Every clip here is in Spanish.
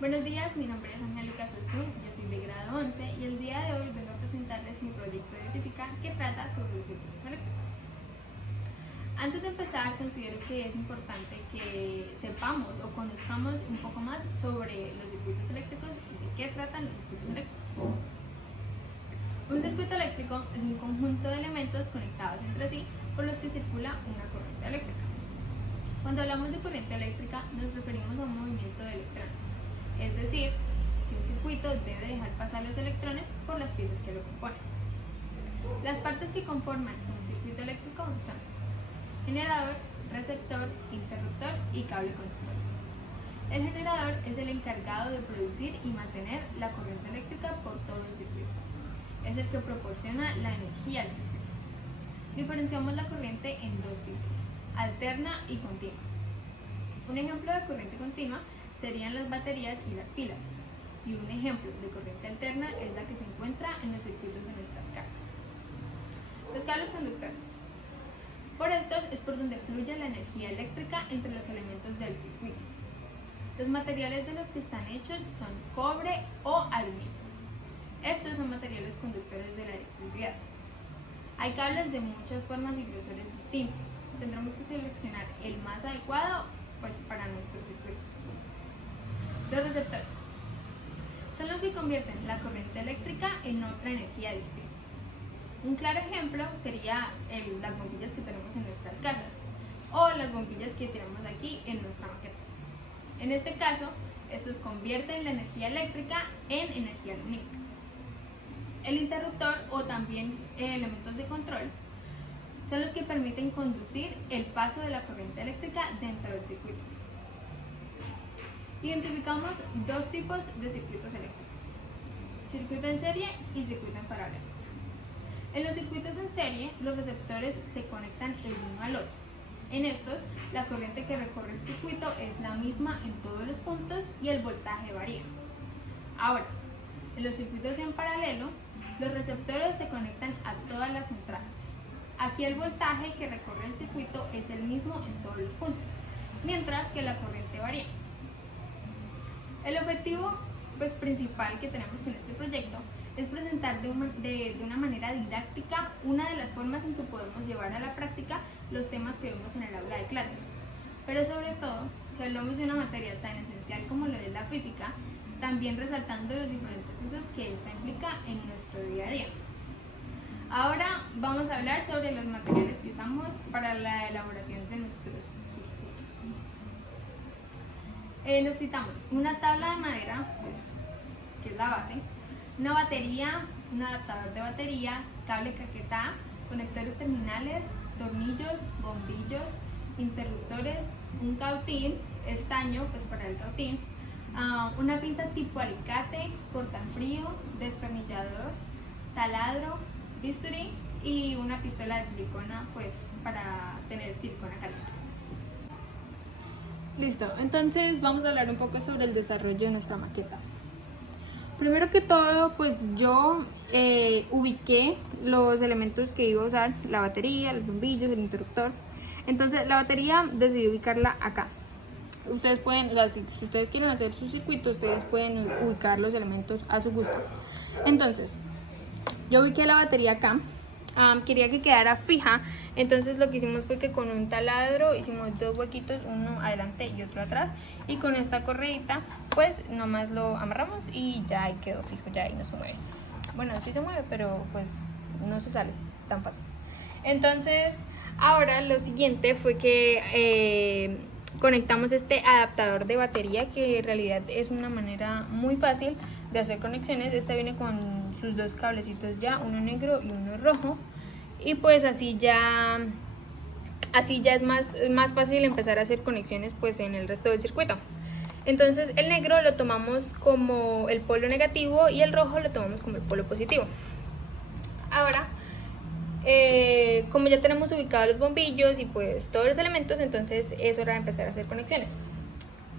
Buenos días, mi nombre es Angélica Sustún, yo soy de grado 11 y el día de hoy vengo a presentarles mi proyecto de física que trata sobre los circuitos eléctricos. Antes de empezar, considero que es importante que sepamos o conozcamos un poco más sobre los circuitos eléctricos y de qué tratan los circuitos eléctricos. Un circuito eléctrico es un conjunto de elementos conectados entre sí por los que circula una corriente eléctrica. Cuando hablamos de corriente eléctrica nos referimos a un movimiento de electrones, es decir, que un circuito debe dejar pasar los electrones por las piezas que lo componen. Las partes que conforman un circuito eléctrico son generador, receptor, interruptor y cable conductor. El generador es el encargado de producir y mantener la corriente eléctrica por todo el circuito. Es el que proporciona la energía al circuito. Diferenciamos la corriente en dos tipos, alterna y continua. Un ejemplo de corriente continua serían las baterías y las pilas, y un ejemplo de corriente alterna es la que se encuentra en los circuitos de nuestras casas. Los cables conductores. Por estos es por donde fluye la energía eléctrica entre los elementos del circuito. Los materiales de los que están hechos son cobre o aluminio. Estos son materiales conductores de la electricidad. Hay cables de muchas formas y grosores distintos. Tendremos que seleccionar el más adecuado para nuestro circuito. Los receptores son los que convierten la corriente eléctrica en otra energía distinta. Un claro ejemplo sería las bombillas que tenemos en nuestras casas o las bombillas que tenemos aquí en nuestra maqueta. En este caso, estos convierten la energía eléctrica en energía lumínica. El interruptor o también elementos de control son los que permiten conducir el paso de la corriente eléctrica dentro del circuito. Identificamos dos tipos de circuitos eléctricos: circuito en serie y circuito en paralelo. En los circuitos en serie, los receptores se conectan el uno al otro. En estos, la corriente que recorre el circuito es la misma en todos los puntos y el voltaje varía. Ahora, en los circuitos en paralelo, los receptores se conectan a todas las entradas. Aquí el voltaje que recorre el circuito es el mismo en todos los puntos, mientras que la corriente varía. El objetivo principal que tenemos con este proyecto es presentar de una manera didáctica una de las formas en que podemos llevar a la práctica los temas que vemos en el aula de clases. Pero sobre todo, si hablamos de una materia tan esencial como lo es la física, también resaltando los diferentes usos que esta implica en nuestro día a día. Ahora vamos a hablar sobre los materiales que usamos para la elaboración de nuestros circuitos. Necesitamos una tabla de madera, que es la base, una batería, un adaptador de batería, cable caquetá, conectores terminales, tornillos, bombillos, interruptores, un cautín, estaño para el cautín, una pinza tipo alicate, cortafrío, destornillador, taladro, bisturí y una pistola de silicona para tener silicona caliente. Listo, entonces vamos a hablar un poco sobre el desarrollo de nuestra maqueta. Primero que todo, yo ubiqué los elementos que iba a usar: la batería, los bombillos, el interruptor. Entonces la batería decidí ubicarla acá. Ustedes pueden, si ustedes quieren hacer su circuito, ustedes pueden ubicar los elementos a su gusto. Entonces, yo ubiqué la batería acá. Quería que quedara fija, entonces lo que hicimos fue que con un taladro hicimos dos huequitos, uno adelante y otro atrás, y con esta correita nomás lo amarramos y ya ahí quedó fijo, ya ahí no se mueve. Bueno, sí se mueve, pero no se sale tan fácil. Entonces ahora lo siguiente fue que conectamos este adaptador de batería, que en realidad es una manera muy fácil de hacer conexiones. Este viene con sus dos cablecitos ya, uno negro y uno rojo, y así ya es más fácil empezar a hacer conexiones en el resto del circuito. Entonces el negro lo tomamos como el polo negativo y el rojo lo tomamos como el polo positivo. Ahora, como ya tenemos ubicados los bombillos y todos los elementos, entonces es hora de empezar a hacer conexiones.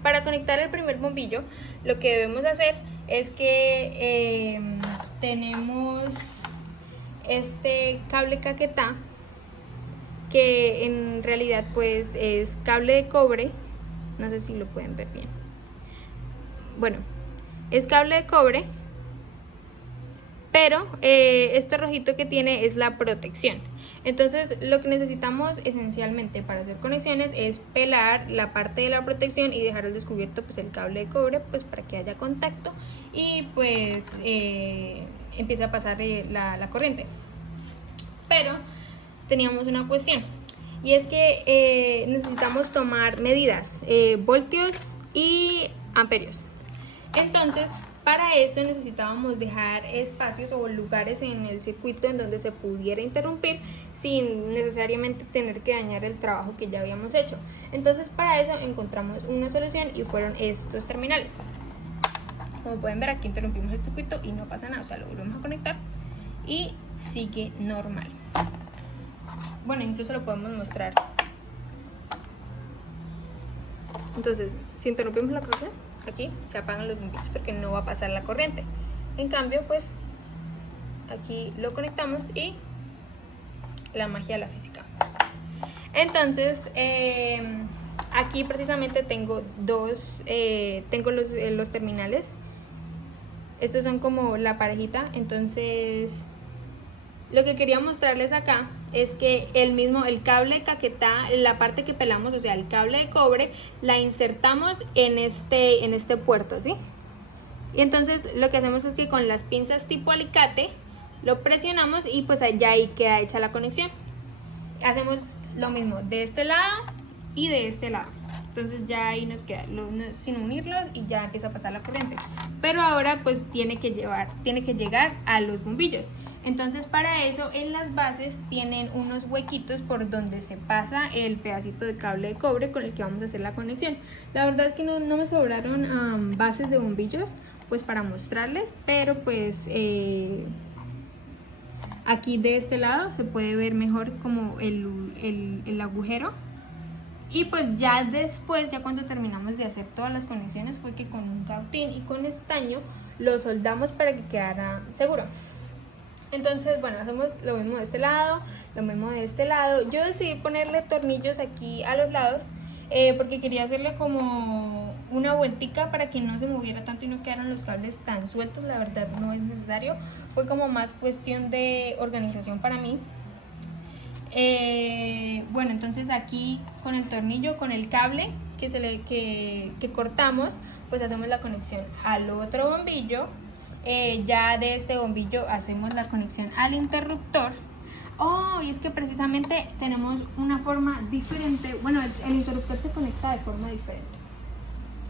Para conectar el primer bombillo, lo que debemos hacer es que tenemos este cable caquetá, que en realidad es cable de cobre, no sé si lo pueden ver bien. bueno, es cable de cobre, pero este rojito que tiene es la protección. Entonces lo que necesitamos esencialmente para hacer conexiones es pelar la parte de la protección y dejar al descubierto pues el cable de cobre, pues para que haya contacto y pues empiece a pasar la corriente. Pero teníamos una cuestión, y es que necesitamos tomar medidas, voltios y amperios. Entonces para esto necesitábamos dejar espacios o lugares en el circuito en donde se pudiera interrumpir sin necesariamente tener que dañar el trabajo que ya habíamos hecho. Entonces para eso encontramos una solución y fueron estos terminales. Como pueden ver, aquí interrumpimos el circuito y no pasa nada, o sea, lo volvemos a conectar y sigue normal. Bueno, incluso lo podemos mostrar. Entonces, si interrumpimos la corriente, aquí se apagan los bombillos porque no va a pasar la corriente. En cambio, pues aquí lo conectamos y la magia de la física. Entonces, aquí precisamente tengo tengo los terminales. Estos son como la parejita. Entonces, lo que quería mostrarles acá es que el cable Caquetá, la parte que pelamos, o sea, el cable de cobre, la insertamos en este puerto, ¿sí? Y entonces lo que hacemos es que con las pinzas tipo alicate lo presionamos y pues ya ahí queda hecha la conexión. Hacemos lo mismo de este lado y de este lado. Entonces ya ahí nos queda sin unirlos y ya empieza a pasar la corriente. Pero ahora pues tiene que llegar a los bombillos. Entonces para eso en las bases tienen unos huequitos por donde se pasa el pedacito de cable de cobre con el que vamos a hacer la conexión. La verdad es que no me sobraron bases de bombillos pues para mostrarles, pero pues aquí de este lado se puede ver mejor como el agujero. Y pues ya después, ya cuando terminamos de hacer todas las conexiones, fue que con un cautín y con estaño lo soldamos para que quedara seguro. Entonces, bueno, hacemos lo mismo de este lado, lo mismo de este lado. Yo decidí ponerle tornillos aquí a los lados porque quería hacerle como una vueltica para que no se moviera tanto y no quedaran los cables tan sueltos. La verdad no es necesario, fue como más cuestión de organización para mí. Bueno, entonces aquí con el tornillo, con el cable que cortamos, pues hacemos la conexión al otro bombillo. Ya de este bombillo hacemos la conexión al interruptor. Y es que precisamente tenemos una forma diferente. Bueno, el interruptor se conecta de forma diferente.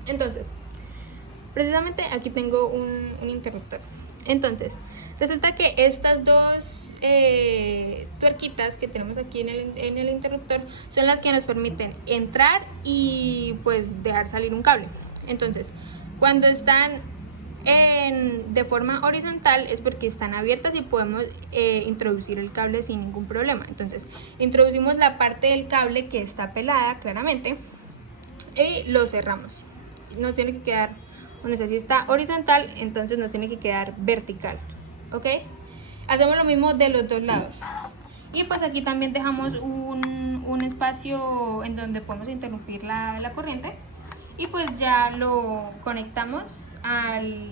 Entonces, precisamente aquí tengo un interruptor. Entonces, resulta que estas dos tuerquitas que tenemos aquí en el interruptor son las que nos permiten entrar y pues dejar salir un cable. Entonces, cuando están de forma horizontal es porque están abiertas y podemos introducir el cable sin ningún problema. Entonces introducimos la parte del cable que está pelada claramente y lo cerramos. No tiene que quedar, bueno, si está horizontal, entonces nos tiene que quedar vertical, ¿ok? Hacemos lo mismo de los dos lados. Y pues aquí también dejamos un espacio en donde podemos interrumpir la corriente. Y pues ya lo conectamos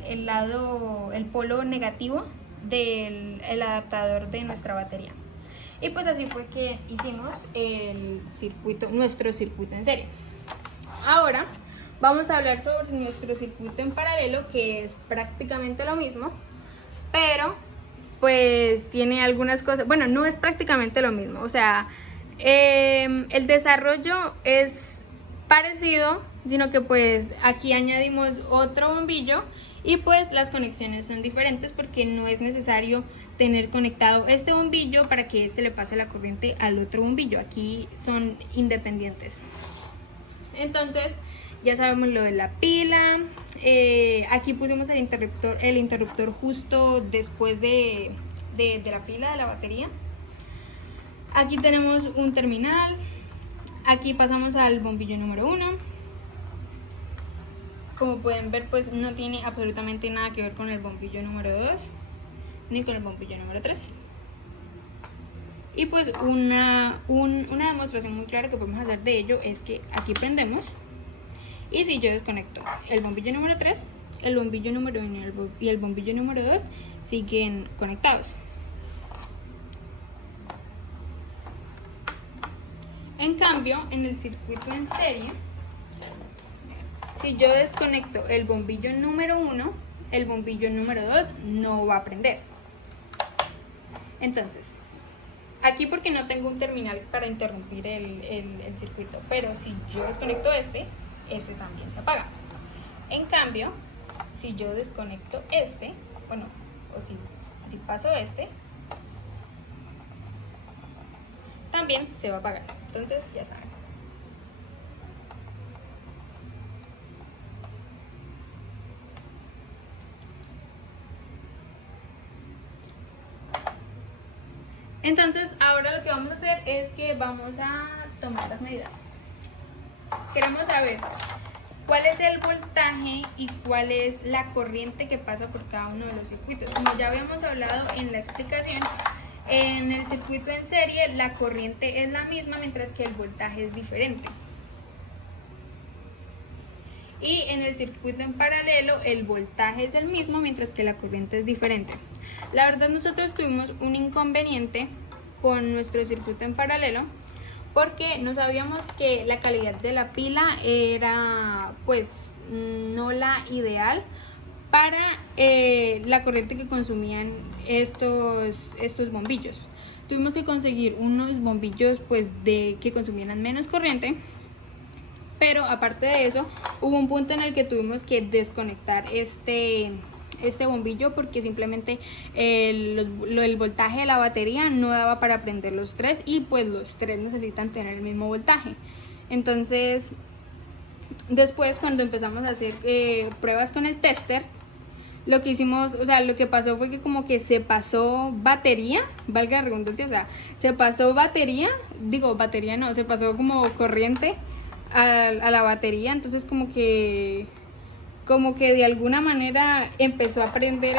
el polo negativo del adaptador de nuestra batería. Y pues así fue que hicimos nuestro circuito en serie. Ahora vamos a hablar sobre nuestro circuito en paralelo, que es prácticamente lo mismo, pero pues tiene algunas cosas. Bueno, no es prácticamente lo mismo, o sea, el desarrollo es parecido, sino que pues aquí añadimos otro bombillo y pues las conexiones son diferentes porque no es necesario tener conectado este bombillo para que este le pase la corriente al otro bombillo. Aquí son independientes. Entonces ya sabemos lo de la pila. Aquí pusimos el interruptor justo después de la pila de la batería. Aquí tenemos un terminal. Aquí pasamos al bombillo número 1. Como pueden ver, pues no tiene absolutamente nada que ver con el bombillo número 2 ni con el bombillo número 3. Y pues una demostración muy clara que podemos hacer de ello es que aquí prendemos, y si yo desconecto el bombillo número 3, el bombillo número 1 y el bombillo número 2 siguen conectados. En cambio, en el circuito en serie, si yo desconecto el bombillo número 1, el bombillo número 2 no va a prender. Entonces, aquí porque no tengo un terminal para interrumpir el circuito, pero si yo desconecto este también se apaga. En cambio, si yo desconecto bueno, o si paso también se va a apagar. Entonces, ya saben. Entonces, ahora lo que vamos a hacer es que vamos a tomar las medidas. Queremos saber cuál es el voltaje y cuál es la corriente que pasa por cada uno de los circuitos. Como ya habíamos hablado en la explicación, en el circuito en serie la corriente es la misma mientras que el voltaje es diferente. Y en el circuito en paralelo el voltaje es el mismo mientras que la corriente es diferente. La verdad, nosotros tuvimos un inconveniente con nuestro circuito en paralelo porque no sabíamos que la calidad de la pila era pues no la ideal para la corriente que consumían estos bombillos. Tuvimos que conseguir unos bombillos pues que consumieran menos corriente. Pero aparte de eso, hubo un punto en el que tuvimos que desconectar este bombillo porque simplemente el voltaje de la batería no daba para prender los tres y pues los tres necesitan tener el mismo voltaje. Entonces, después cuando empezamos a hacer pruebas con el tester, lo que hicimos, o sea, lo que pasó fue que como que se pasó batería, valga la redundancia, o sea, se pasó se pasó como corriente a la batería. Entonces como que de alguna manera empezó a prender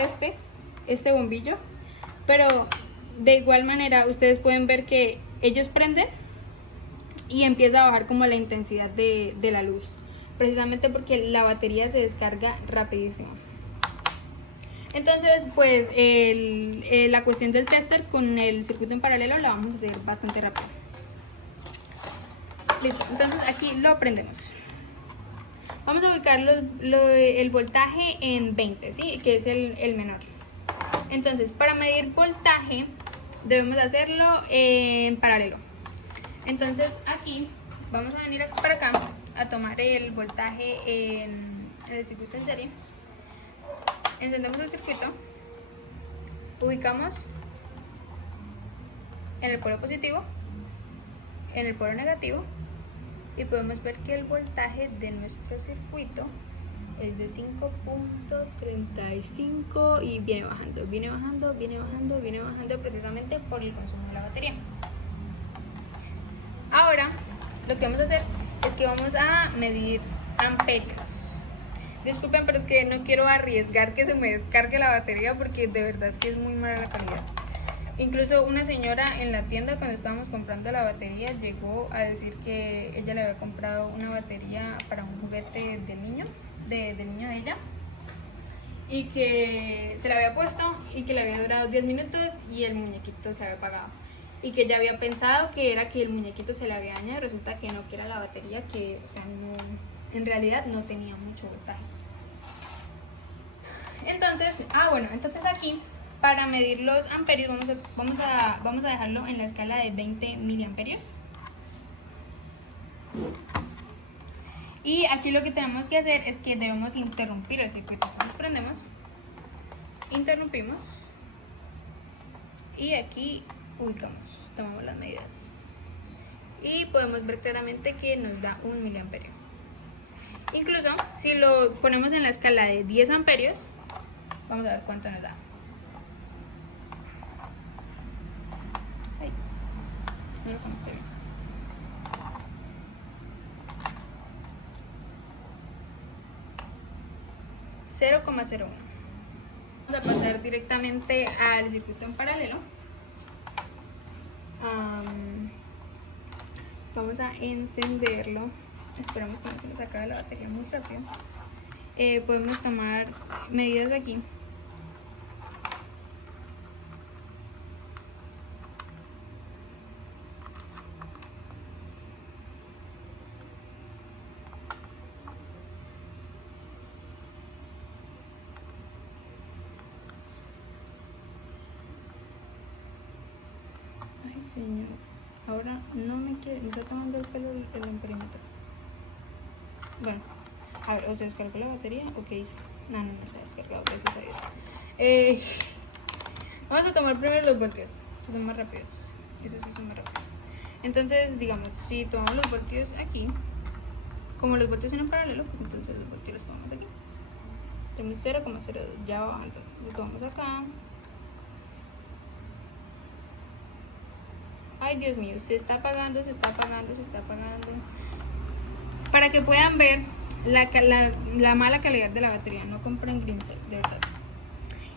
este bombillo, pero de igual manera ustedes pueden ver que ellos prenden y empieza a bajar como la intensidad de la luz, precisamente porque la batería se descarga rapidísimo. Entonces pues la cuestión del tester con el circuito en paralelo la vamos a hacer bastante rápido. Listo, entonces aquí lo prendemos. Vamos a ubicar el voltaje en 20, ¿sí? Que es el menor. Entonces, para medir voltaje debemos hacerlo en paralelo. Entonces aquí vamos a venir para acá a tomar el voltaje en el circuito en serie. Encendemos el circuito, ubicamos en el polo positivo, en el polo negativo, y podemos ver que el voltaje de nuestro circuito es de 5.35 y viene bajando precisamente por el consumo de la batería. Ahora lo que vamos a hacer es que vamos a medir amperios. Disculpen, pero es que no quiero arriesgar que se me descargue la batería porque de verdad es que es muy mala la calidad. Incluso una señora en la tienda, cuando estábamos comprando la batería, llegó a decir que ella le había comprado una batería para un juguete del niño de ella, y que se la había puesto y que le había durado 10 minutos y el muñequito se había apagado, y que ella había pensado que era que el muñequito se le había dañado. Resulta que no, que era la batería, que o sea, no, en realidad no tenía mucho voltaje. Entonces, entonces aquí para medir los amperios vamos a dejarlo en la escala de 20 miliamperios. Y aquí lo que tenemos que hacer es que debemos interrumpir el circuito. Entonces prendemos, interrumpimos y aquí ubicamos, tomamos las medidas y podemos ver claramente que nos da 1 miliamperio. Incluso si lo ponemos en la escala de 10 amperios, vamos a ver cuánto nos da. No lo conozco bien. 0,01. Vamos a pasar directamente al circuito en paralelo. Vamos a encenderlo. Esperamos que no se nos acabe la batería muy rápido. podemos tomar medidas de aquí. Ay, señor. Ahora no me está tomando el pelo el amperímetro. Bueno, a ver, o se descargó la batería o qué hice. No está descargado, gracias a Dios. Vamos a tomar primero los voltios. Estos son más rápidos. Esos sí son más rápidos. Entonces, digamos, si tomamos los voltios aquí, como los voltios son en paralelo, pues entonces los voltios los tomamos aquí. Tenemos 0,02, ya va bajando. Lo tomamos acá. Ay, Dios mío, se está apagando, se está apagando, se está apagando. Para que puedan ver la mala calidad de la batería, no compren Greencell, de verdad.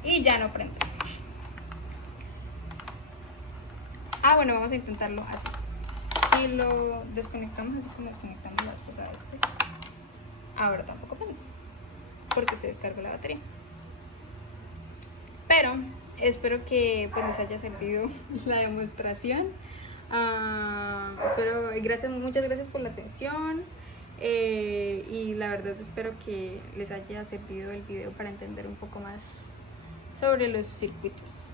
Y ya no prende. Bueno, vamos a intentarlo así. Si lo desconectamos así como desconectamos la vez pasada ahora tampoco prende, porque se descargó la batería. Pero espero que pues les haya servido la demostración. Muchas gracias por la atención. Y la verdad espero que les haya servido el video para entender un poco más sobre los circuitos.